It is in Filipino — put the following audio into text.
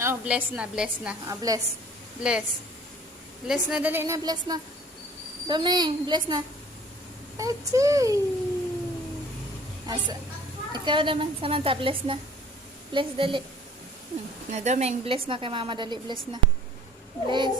Oh, bless na, bless na. Oh, bless. Bless. Bless na, dali na, bless na. Doming, bless na. Achoo! Asa, ikaw naman, Samantha, bless na. Bless, dali. Na, Doming, bless na kay mama, dali, bless na. Bless.